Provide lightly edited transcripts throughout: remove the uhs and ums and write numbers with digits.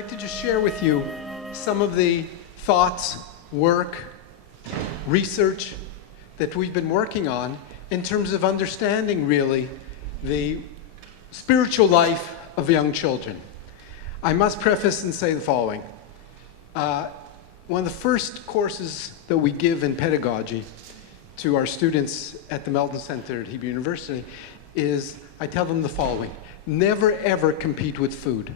like to just share with you some of the thoughts, work, research that we've been working on in terms of understanding really the spiritual life of young children. I must preface and say the following. One of the first courses that we give in pedagogy to our students at the Melton Center at Hebrew University is, I tell them the following: never ever compete with food.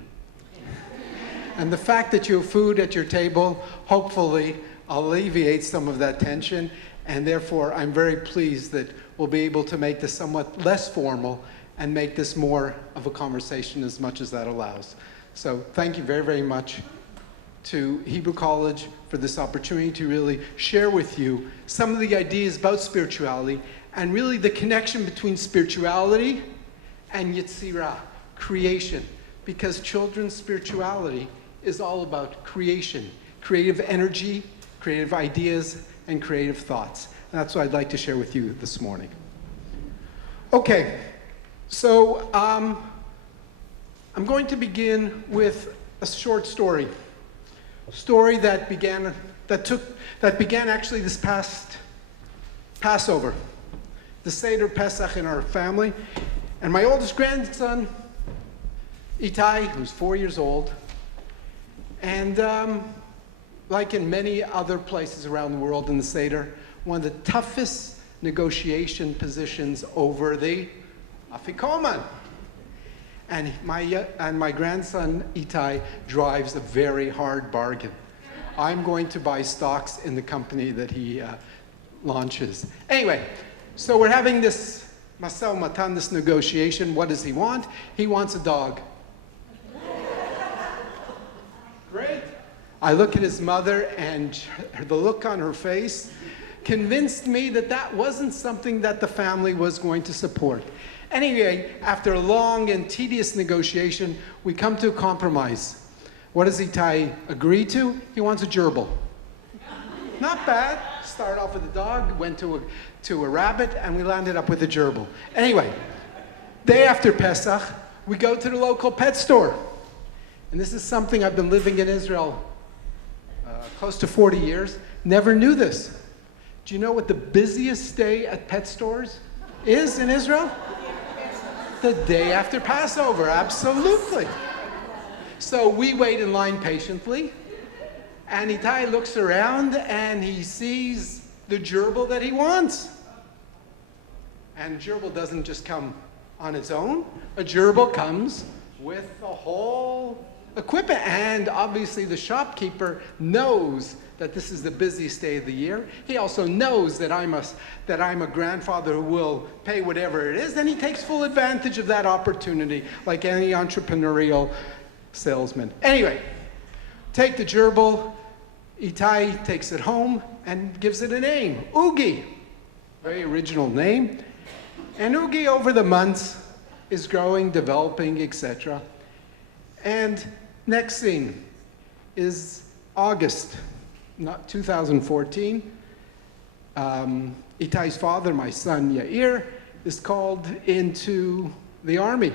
And the fact that you have food at your table hopefully alleviates some of that tension, and therefore I'm very pleased that we'll be able to make this somewhat less formal and make this more of a conversation as much as that allows. So thank you very, very much to Hebrew College for this opportunity to really share with you some of the ideas about spirituality and really the connection between spirituality and Yetzirah, creation, because children's spirituality is all about creation, creative energy, creative ideas, and creative thoughts. And that's what I'd like to share with you this morning. Okay, so I'm going to begin with a short story. Story that began actually this past Passover, the Seder Pesach in our family. And my oldest grandson, Itai, who's 4 years old, and like in many other places around the world in the Seder, one of the toughest negotiation positions over the Afikoman. And my grandson, Itai, drives a very hard bargain. I'm going to buy stocks in the company that he launches. Anyway, so we're having this Masao Matan, this negotiation. What does he want? He wants a dog. Great. I look at his mother, and the look on her face convinced me that that wasn't something that the family was going to support. Anyway, after a long and tedious negotiation, we come to a compromise. What does Itai agree to? He wants a gerbil. Not bad. Started off with a dog, went to a rabbit, and we landed up with a gerbil. Anyway, day after Pesach, we go to the local pet store. And this is something I've been living in Israel close to 40 years. Never knew this. Do you know what the busiest day at pet stores is in Israel? The day after Passover, absolutely. So we wait in line patiently, and Itai looks around and he sees the gerbil that he wants. And gerbil doesn't just come on its own. A gerbil comes with the whole equipment, and obviously the shopkeeper knows that this is the busiest day of the year. He also knows that I'm a grandfather who will pay whatever it is, and he takes full advantage of that opportunity like any entrepreneurial salesman. Anyway, take the gerbil. Itai takes it home and gives it a name, Oogie. Very original name. And Oogie, over the months, is growing, developing, etc. And next scene is August, not 2014. Itai's father, my son Yair, is called into the army,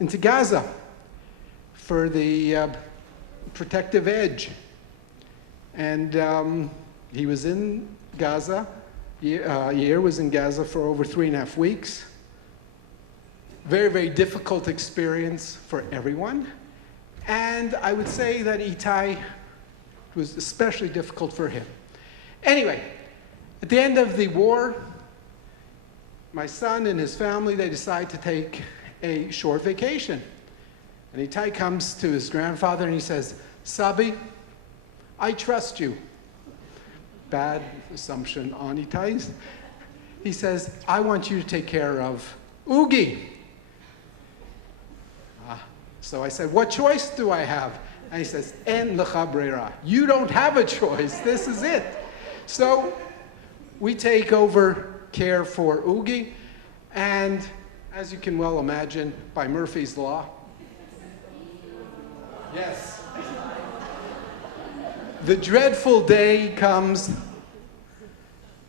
into Gaza, for the protective edge. And he was in Gaza. Yair was in Gaza for over 3.5 weeks. Very, very difficult experience for everyone. And I would say that Itai was especially difficult for him. Anyway, at the end of the war, my son and his family, they decide to take a short vacation. And Itai comes to his grandfather and he says, Sabi, I trust you. Bad assumption on Itai's. He says, I want you to take care of Oogie. So I said, what choice do I have? And he says, En lecha breira. You don't have a choice. This is it. So we take over care for Oogie. And as you can well imagine, by Murphy's Law, yes, the dreadful day comes.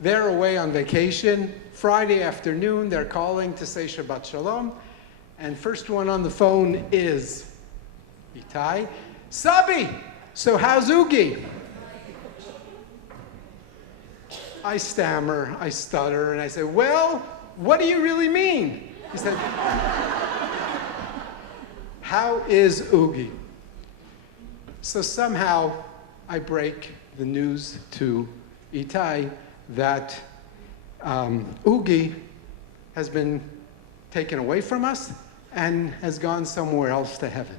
They're away on vacation. Friday afternoon, they're calling to say Shabbat Shalom. And first one on the phone is Itai. Sabi, so how's Oogie? I stammer, I stutter, and I say, well, what do you really mean? He said, how is Oogie? So somehow I break the news to Itai that Oogie has been taken away from us and has gone somewhere else to heaven.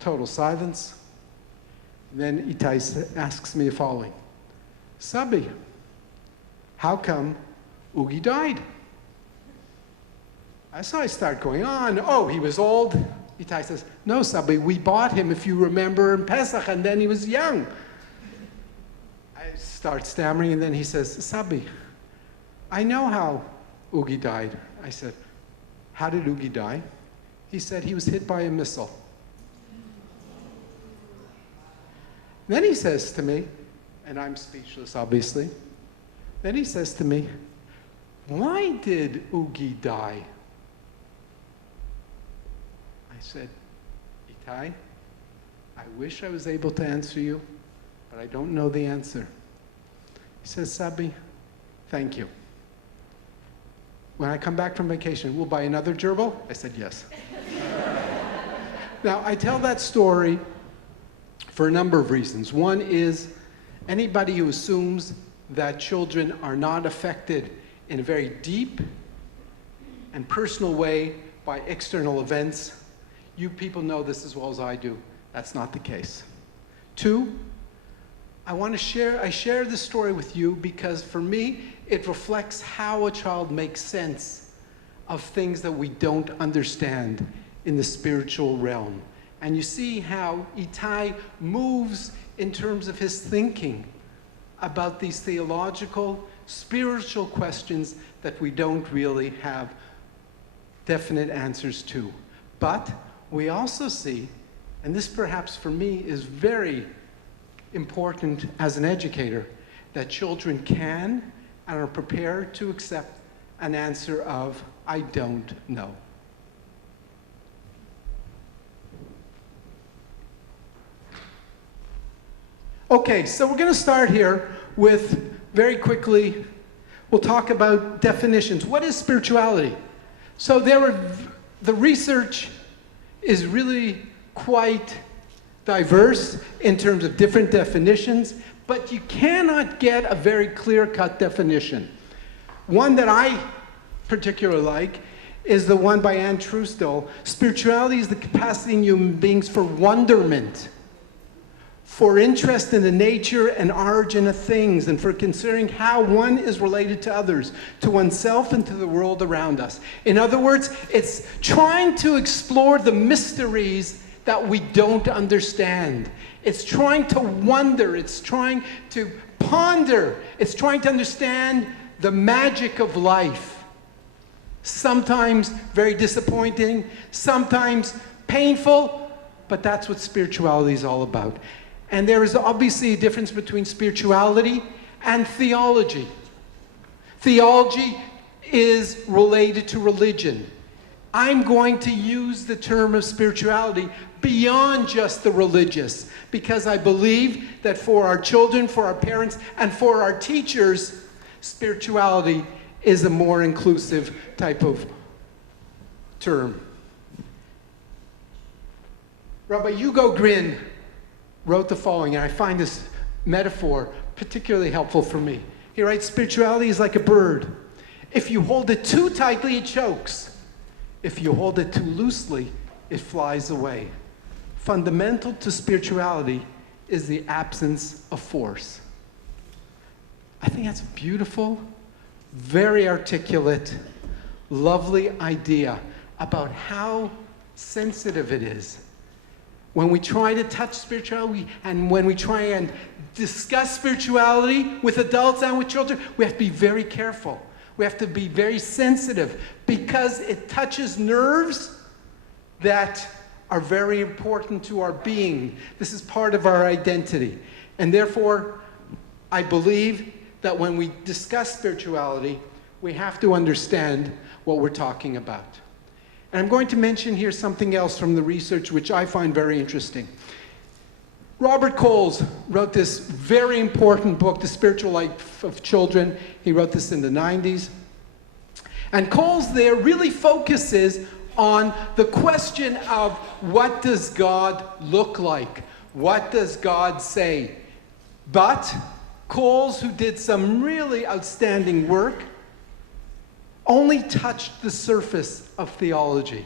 Total silence. Then Itai asks me the following. Sabi, how come Oogie died? So I start going on. Oh, he was old. Itai says, no, Sabi, we bought him, if you remember, in Pesach, and then he was young. I start stammering, and then he says, Sabi, I know how Oogie died. I said, how did Oogie die? He said he was hit by a missile. Then he says to me, and I'm speechless, obviously. Then he says to me, why did Oogie die? I said, Itai, I wish I was able to answer you, but I don't know the answer. He says, Sabi, thank you. When I come back from vacation, we'll buy another gerbil? I said, yes. Now, I tell that story for a number of reasons. One is anybody who assumes that children are not affected in a very deep and personal way by external events, you people know this as well as I do. That's not the case. Two, I share this story with you because for me, it reflects how a child makes sense of things that we don't understand in the spiritual realm. And you see how Itai moves in terms of his thinking about these theological, spiritual questions that we don't really have definite answers to. But we also see, and this perhaps for me is very important as an educator, that children can and are prepared to accept an answer of, I don't know. Okay, so we're going to start here with, very quickly, we'll talk about definitions. What is spirituality? So the research is really quite diverse in terms of different definitions, but you cannot get a very clear-cut definition. One that I particularly like is the one by Anne Truesdell. Spirituality is the capacity in human beings for wonderment, for interest in the nature and origin of things, and for considering how one is related to others, to oneself and to the world around us. In other words, it's trying to explore the mysteries that we don't understand. It's trying to wonder, it's trying to ponder, it's trying to understand the magic of life. Sometimes very disappointing, sometimes painful, but that's what spirituality is all about. And there is obviously a difference between spirituality and theology. Theology is related to religion. I'm going to use the term of spirituality beyond just the religious, because I believe that for our children, for our parents, and for our teachers, spirituality is a more inclusive type of term. Rabbi Hugo Gryn wrote the following, and I find this metaphor particularly helpful for me. He writes, spirituality is like a bird. If you hold it too tightly, it chokes. If you hold it too loosely, it flies away. Fundamental to spirituality is the absence of force. I think that's a beautiful, very articulate, lovely idea about how sensitive it is. When we try to touch spirituality, and when we try and discuss spirituality with adults and with children, we have to be very careful. We have to be very sensitive because it touches nerves that are very important to our being. This is part of our identity. And therefore, I believe that when we discuss spirituality, we have to understand what we're talking about. And I'm going to mention here something else from the research which I find very interesting. Robert Coles wrote this very important book, The Spiritual Life of Children. He wrote this in the 90s. And Coles there really focuses on the question of what does God look like? What does God say? But Coles, who did some really outstanding work, only touched the surface of theology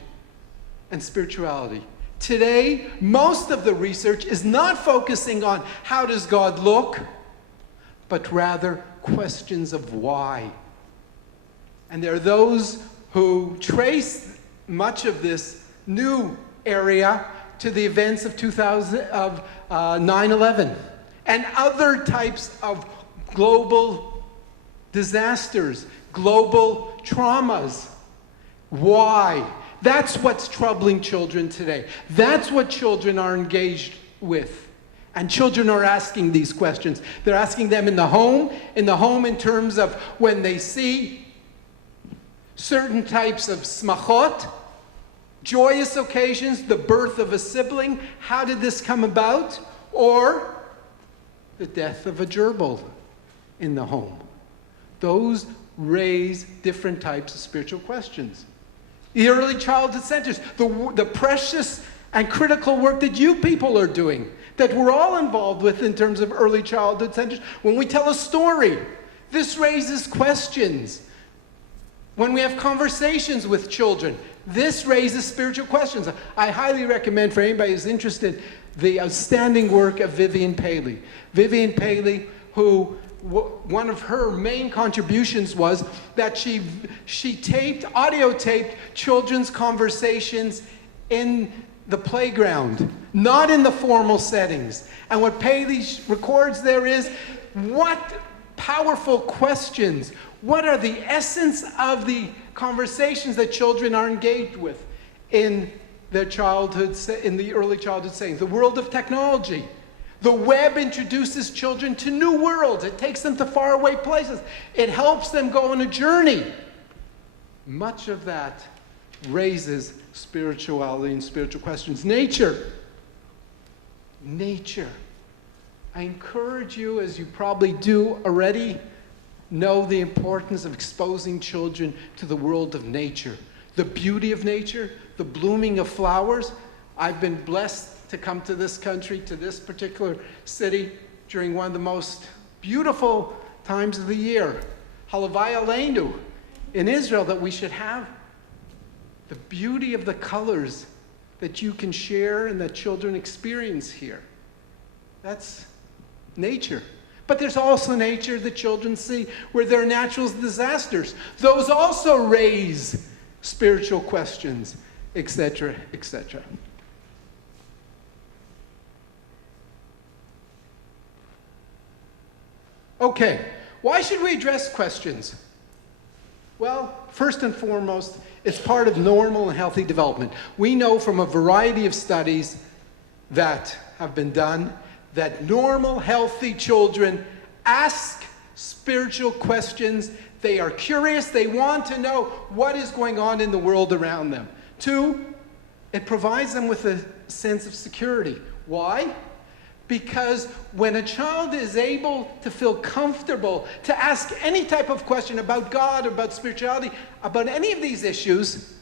and spirituality. Today, most of the research is not focusing on how does God look, but rather questions of why. And there are those who trace much of this new area to the events of 9/11 and other types of global disasters, global traumas. Why? That's what's troubling children today. That's what children are engaged with. And children are asking these questions. They're asking them in the home in terms of when they see certain types of smachot, joyous occasions, the birth of a sibling. How did this come about? Or the death of a gerbil in the home. Those raise different types of spiritual questions. The early childhood centers, the precious and critical work that you people are doing, that we're all involved with in terms of early childhood centers. When we tell a story, this raises questions. When we have conversations with children, this raises spiritual questions. I highly recommend for anybody who's interested the outstanding work of Vivian Paley. Vivian Paley, who one of her main contributions was that she audio taped children's conversations in the playground, not in the formal settings. And what Paley records there is what powerful questions, what are the essence of the conversations that children are engaged with in their childhood, in the early childhood settings. The world of technology. The web introduces children to new worlds. It takes them to faraway places. It helps them go on a journey. Much of that raises spirituality and spiritual questions. Nature. Nature. I encourage you, as you probably do already, know the importance of exposing children to the world of nature. The beauty of nature, the blooming of flowers. I've been blessed to come to this country, to this particular city, during one of the most beautiful times of the year, Halavai Aleinu, in Israel, that we should have the beauty of the colors that you can share and that children experience here. That's nature. But there's also nature that children see where there are natural disasters. Those also raise spiritual questions, etc., etc. Okay, why should we address questions? Well, first and foremost, it's part of normal and healthy development. We know from a variety of studies that have been done that normal, healthy children ask spiritual questions. They are curious. They want to know what is going on in the world around them. 2, it provides them with a sense of security. Why? Because when a child is able to feel comfortable to ask any type of question about God, about spirituality, about any of these issues,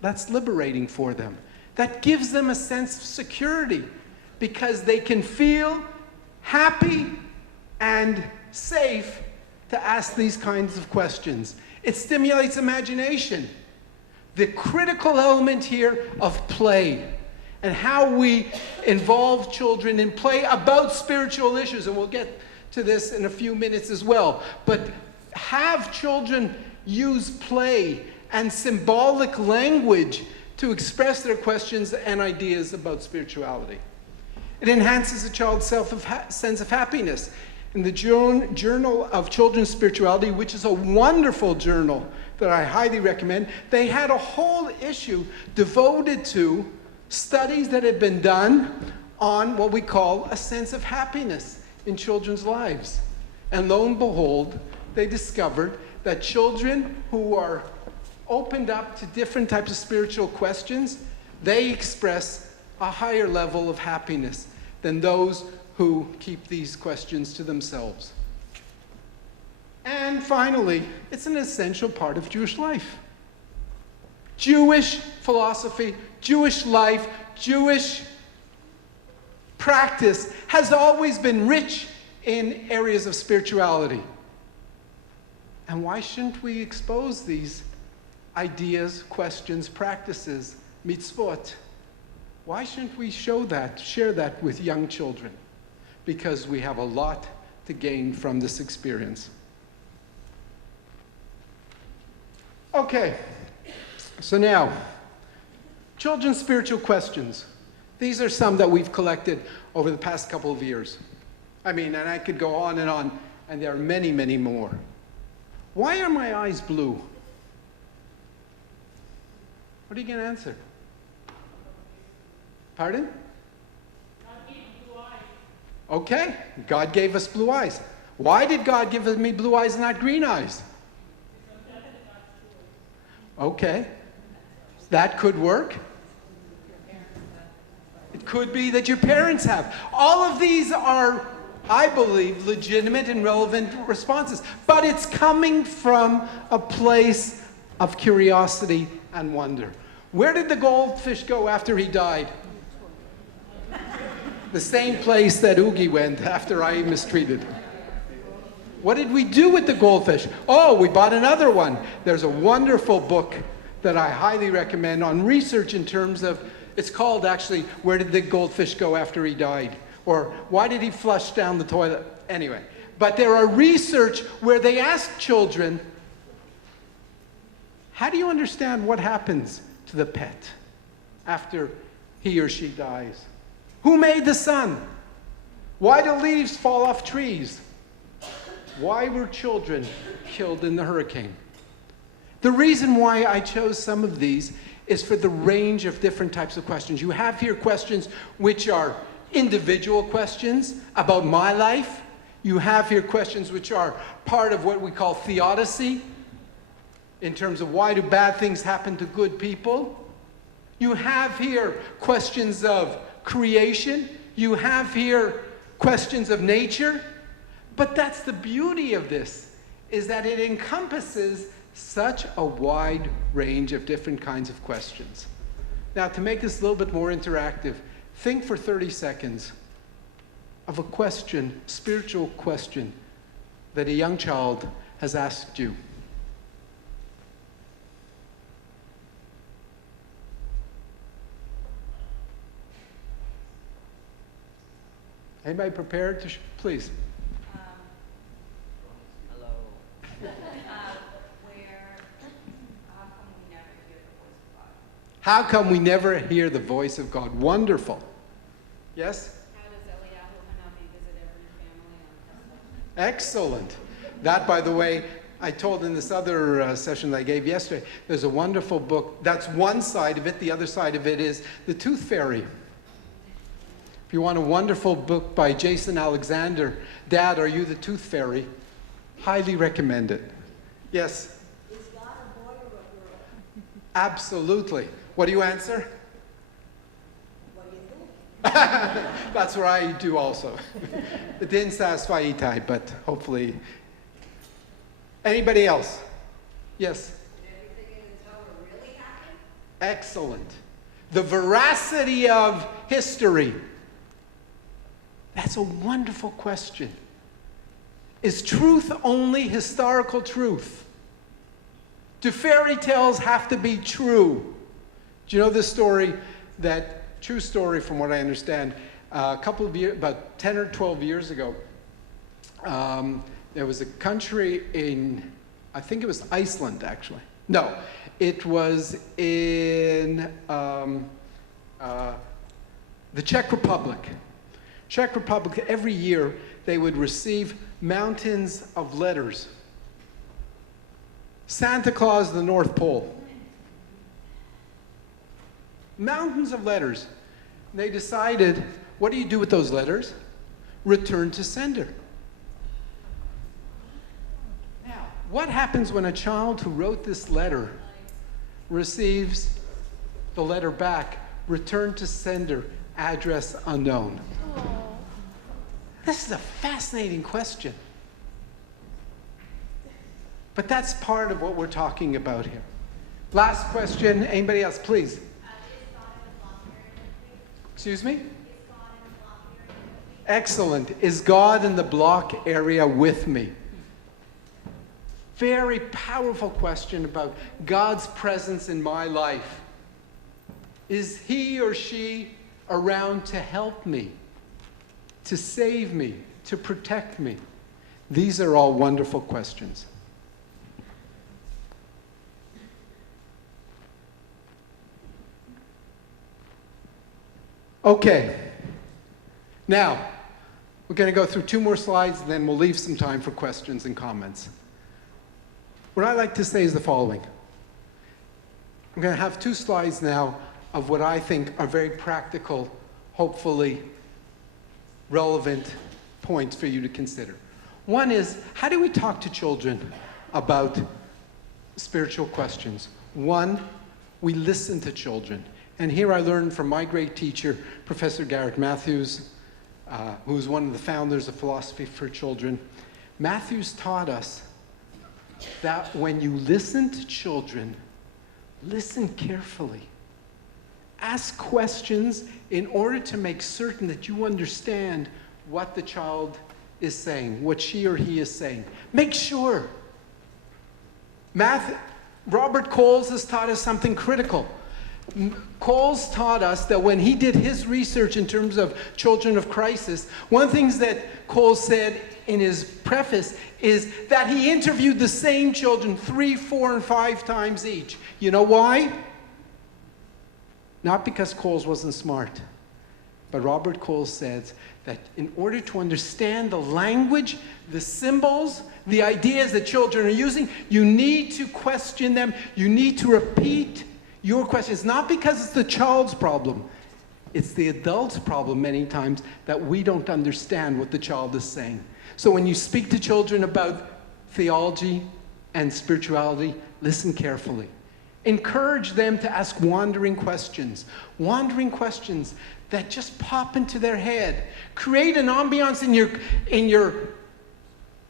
that's liberating for them. That gives them a sense of security because they can feel happy and safe to ask these kinds of questions. It stimulates imagination. The critical element here of play and how we involve children in play about spiritual issues, and we'll get to this in a few minutes as well. But have children use play and symbolic language to express their questions and ideas about spirituality. It enhances a child's sense of happiness. In the Journal of Children's Spirituality, which is a wonderful journal that I highly recommend, they had a whole issue devoted to studies that had been done on what we call a sense of happiness in children's lives. And lo and behold, they discovered that children who are opened up to different types of spiritual questions, they express a higher level of happiness than those who keep these questions to themselves. And finally, it's an essential part of Jewish life. Jewish philosophy, Jewish life, Jewish practice has always been rich in areas of spirituality. And why shouldn't we expose these ideas, questions, practices, mitzvot? Why shouldn't we share that with young children? Because we have a lot to gain from this experience. Okay, so now, children's spiritual questions. These are some that we've collected over the past couple of years. And I could go on, and there are many, many more. Why are my eyes blue? What are you going to answer? Pardon? God gave you blue eyes. Okay, God gave us blue eyes. Why did God give me blue eyes and not green eyes? Okay, that could work. It could be that your parents have. All of these are, I believe, legitimate and relevant responses. But it's coming from a place of curiosity and wonder. Where did the goldfish go after he died? The same place that Oogie went after I mistreated him. What did we do with the goldfish? Oh, we bought another one. There's a wonderful book that I highly recommend on research in terms of, it's called actually, Where Did the Goldfish Go After He Died? Or Why Did He Flush Down the Toilet? Anyway, but there are research where they ask children, how do you understand what happens to the pet after he or she dies? Who made the sun? Why do leaves fall off trees? Why were children killed in the hurricane? The reason why I chose some of these is for the range of different types of questions. You have here questions which are individual questions about my life. You have here questions which are part of what we call theodicy, in terms of why do bad things happen to good people. You have here questions of creation. You have here questions of nature. But that's the beauty of this, is that it encompasses such a wide range of different kinds of questions. Now, to make this a little bit more interactive, think for 30 seconds of a question, spiritual question, that a young child has asked you. Anybody prepared to, please? How come we never hear the voice of God? Wonderful. Yes? How does Eliyahu Hanavi visit every family on Pesach? Excellent. That, by the way, I told in this other session that I gave yesterday, there's a wonderful book. That's one side of it. The other side of it is The Tooth Fairy. If you want a wonderful book by Jason Alexander, Dad, Are You the Tooth Fairy? Highly recommend it. Yes? Is God a boy or a girl? Absolutely. What do you answer? What do you think? That's what I do also. It didn't satisfy Itai, but hopefully. Anybody else? Yes? Did everything in the Torah really happen? Excellent. The veracity of history. That's a wonderful question. Is truth only historical truth? Do fairy tales have to be true? Do you know this story, that true story from what I understand, a couple of years, about 10 or 12 years ago, there was a country in, I think it was Iceland actually. No, it was in the Czech Republic. Czech Republic, every year they would receive mountains of letters. Santa Claus, the North Pole. Mountains of letters. They decided, what do you do with those letters? Return to sender. Now, what happens when a child who wrote this letter receives the letter back, return to sender, address unknown. This is a fascinating question. But that's part of what we're talking about here. Last question. Anybody else, please? Excuse me? Excellent. Is God in the block area with me? Very powerful question about God's presence in my life. Is he or she around to help me, to save me, to protect me? These are all wonderful questions. Okay. Now, we're going to go through 2 more slides, and then we'll leave some time for questions and comments. What I like to say is the following. I'm going to have 2 slides now of what I think are very practical, hopefully relevant points for you to consider. One is, how do we talk to children about spiritual questions? One, we listen to children. And here I learned from my great teacher, Professor Garrett Matthews, who's one of the founders of Philosophy for Children. Matthews taught us that when you listen to children, listen carefully. Ask questions in order to make certain that you understand what the child is saying, what she or he is saying. Make sure. Robert Coles has taught us something critical. Coles taught us that when he did his research in terms of children of crisis, one of the things that Coles said in his preface is that he interviewed the same children 3, 4, and 5 times each. You know why? Not because Coles wasn't smart, but Robert Coles says that in order to understand the language, the symbols, the ideas that children are using, you need to question them, you need to repeat your questions, not because it's the child's problem. It's the adult's problem many times that we don't understand what the child is saying. So when you speak to children about theology and spirituality, listen carefully. Encourage them to ask wandering questions that just pop into their head. Create an ambiance in your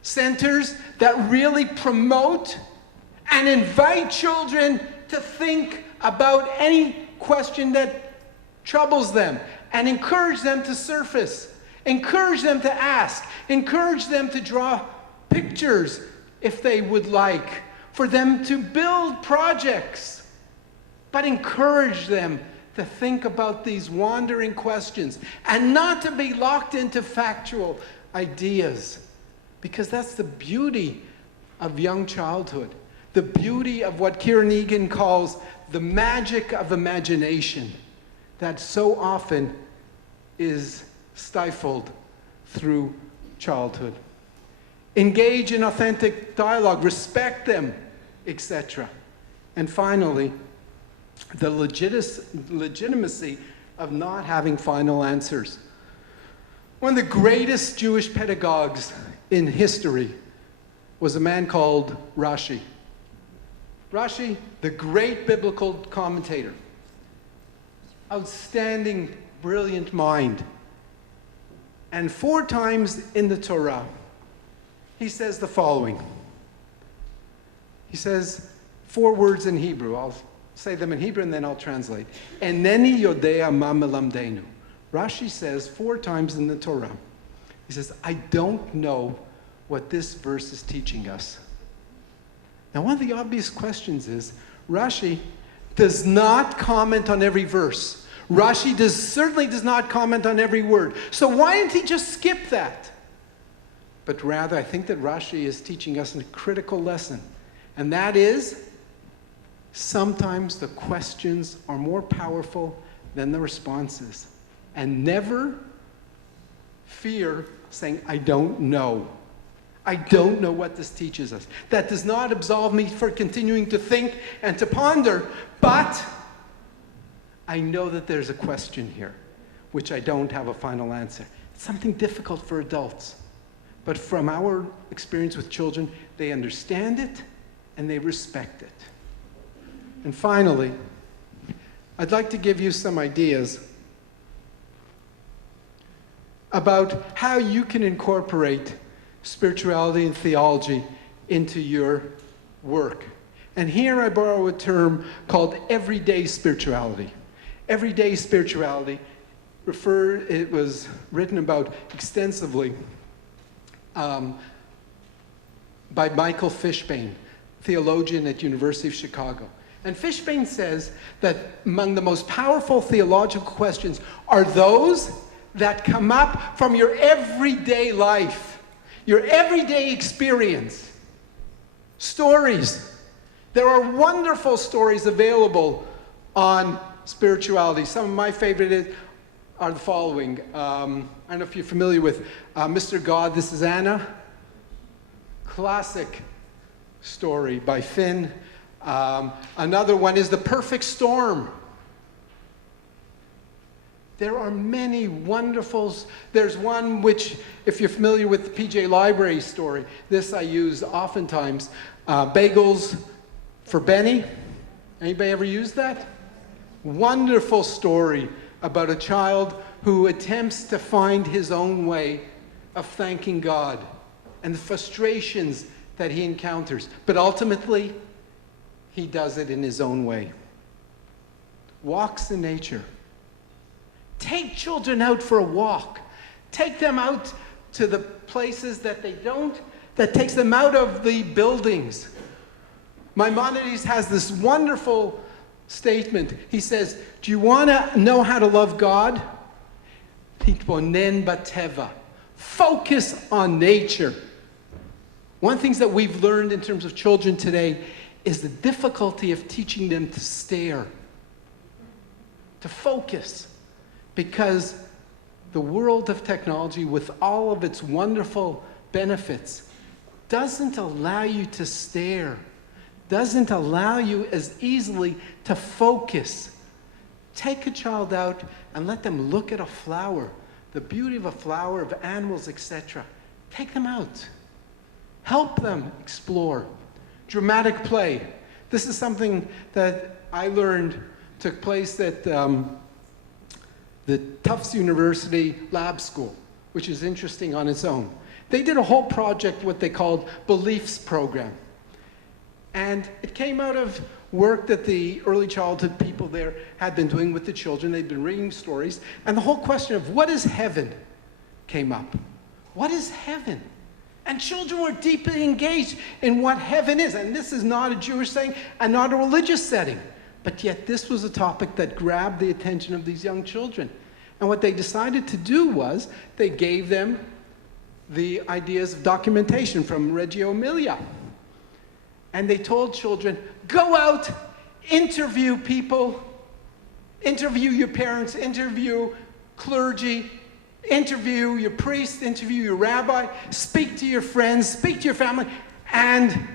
centers that really promote and invite children to think about any question that troubles them, and encourage them to surface, encourage them to ask, encourage them to draw pictures if they would like, for them to build projects, but encourage them to think about these wandering questions and not to be locked into factual ideas, because that's the beauty of young childhood, the beauty of what Kieran Egan calls the magic of imagination that so often is stifled through childhood. Engage in authentic dialogue, respect them, etc. And finally, the legitimacy of not having final answers. One of the greatest Jewish pedagogues in history was a man called Rashi. Rashi, the great biblical commentator. Outstanding, brilliant mind. And 4 times in the Torah, he says the following. He says 4 words in Hebrew. I'll say them in Hebrew and then I'll translate. Eneni yodea ma melamdenu. Rashi says 4 times in the Torah. He says, I don't know what this verse is teaching us. Now, one of the obvious questions is, Rashi does not comment on every verse. Rashi certainly does not comment on every word. So why didn't he just skip that? But rather, I think that Rashi is teaching us a critical lesson. And that is, sometimes the questions are more powerful than the responses. And never fear saying, I don't know. I don't know what this teaches us. That does not absolve me for continuing to think and to ponder, but I know that there's a question here, which I don't have a final answer. It's something difficult for adults. But from our experience with children, they understand it and they respect it. And finally, I'd like to give you some ideas about how you can incorporate spirituality and theology into your work. And here I borrow a term called everyday spirituality. Everyday spirituality it was written about extensively by Michael Fishbane, theologian at University of Chicago. And Fishbane says that among the most powerful theological questions are those that come up from your everyday life, your everyday experience. Stories. There are wonderful stories available on spirituality. Some of my favorites are the following. I don't know if you're familiar with Mr. God, This Is Anna. Classic story by Finn. Another one is The Perfect Storm. There are many wonderful. There's one which, if you're familiar with the PJ Library story, this I use oftentimes. Bagels for Benny. Anybody ever use that? Wonderful story about a child who attempts to find his own way of thanking God and the frustrations that he encounters. But ultimately, he does it in his own way. Walks in nature. Take children out for a walk. Take them out to the places that that takes them out of the buildings. Maimonides has this wonderful statement. He says, do you want to know how to love God? Hitbonen bateva. Focus on nature. One of the things that we've learned in terms of children today is the difficulty of teaching them to stare, to focus, because the world of technology, with all of its wonderful benefits, doesn't allow you to stare, doesn't allow you as easily to focus. Take a child out and let them look at a flower, the beauty of a flower, of animals, etc. Take them out. Help them explore. Dramatic play. This is something that I learned took place at the Tufts University Lab School, which is interesting on its own. They did a whole project, what they called Beliefs Program. And it came out of work that the early childhood people there had been doing with the children. They'd been reading stories. And the whole question of what is heaven came up. What is heaven? And children were deeply engaged in what heaven is. And this is not a Jewish thing and not a religious setting. But yet this was a topic that grabbed the attention of these young children. And what they decided to do was they gave them the ideas of documentation from Reggio Emilia. And they told children, go out, interview people, interview your parents, interview clergy, interview your priest, interview your rabbi, speak to your friends, speak to your family, and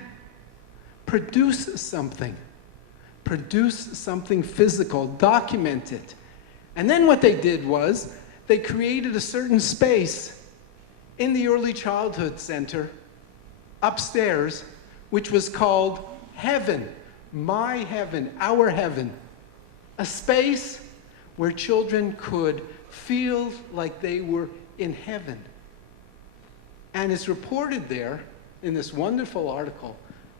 produce something. Produce something physical, document it. And then what they did was they created a certain space in the Early Childhood Center upstairs, which was called Heaven, My Heaven, Our Heaven. A space where children could feel like they were in heaven. And it's reported there in this wonderful article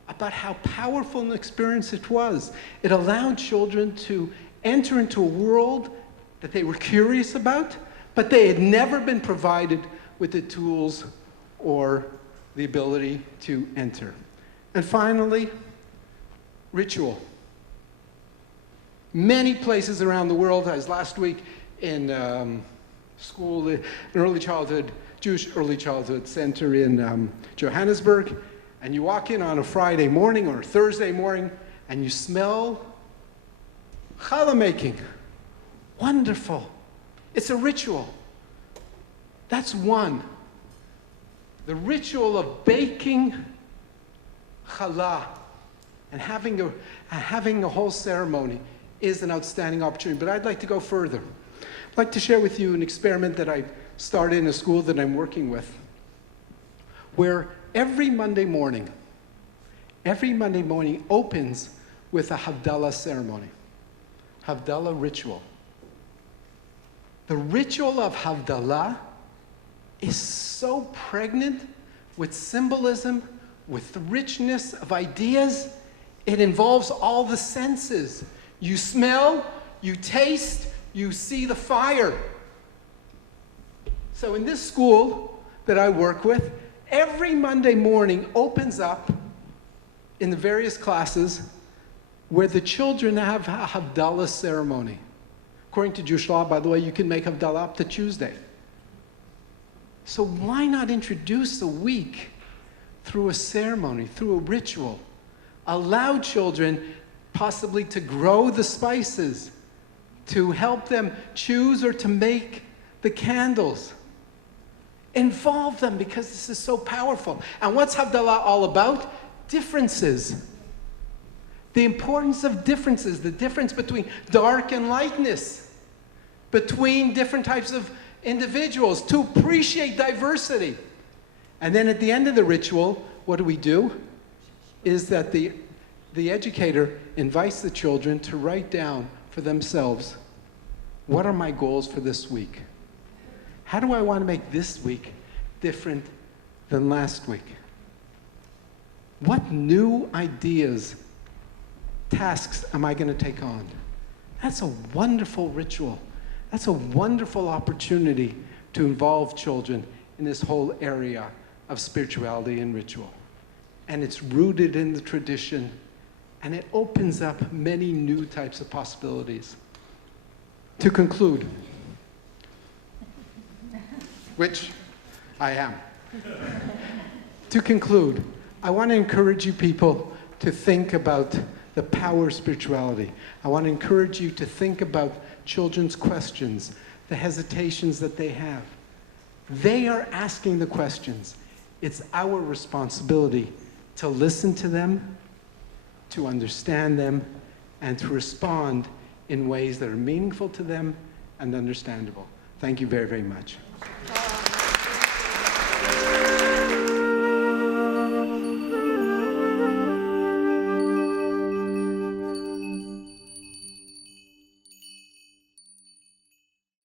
about how powerful an experience it was. It allowed children to enter into a world that they were curious about, but they had never been provided with the tools or the ability to enter. And finally, ritual. Many places around the world, I was last week in school, an Jewish early childhood center in Johannesburg, and you walk in on a Friday morning or a Thursday morning, and you smell challah making. Wonderful. It's a ritual. That's one. The ritual of baking challah and having a whole ceremony is an outstanding opportunity. But I'd like to go further. I'd like to share with you an experiment that I started in a school that I'm working with, where every Monday morning opens with a Havdalah ceremony, Havdalah ritual. The ritual of Havdalah is so pregnant with symbolism, with the richness of ideas. It involves all the senses. You smell, you taste, you see the fire. So in this school that I work with, every Monday morning opens up in the various classes where the children have a Havdalah ceremony. According to Jewish law, by the way, you can make Havdalah up to Tuesday. So why not introduce a week through a ceremony, through a ritual? Allow children possibly to grow the spices, to help them choose or to make the candles. Involve them because this is so powerful. And what's Havdalah all about? Differences. The importance of differences, the difference between dark and lightness, between different types of individuals, to appreciate diversity. And then at the end of the ritual, what do? Is that the educator invites the children to write down for themselves, what are my goals for this week? How do I want to make this week different than last week? What new ideas, tasks am I going to take on? That's a wonderful ritual. That's a wonderful opportunity to involve children in this whole area of spirituality and ritual. And it's rooted in the tradition, and it opens up many new types of possibilities. To conclude, which I am. To conclude, I want to encourage you people to think about the power of spirituality. I want to encourage you to think about children's questions, the hesitations that they have. They are asking the questions. It's our responsibility to listen to them, to understand them, and to respond in ways that are meaningful to them and understandable. Thank you very, very much.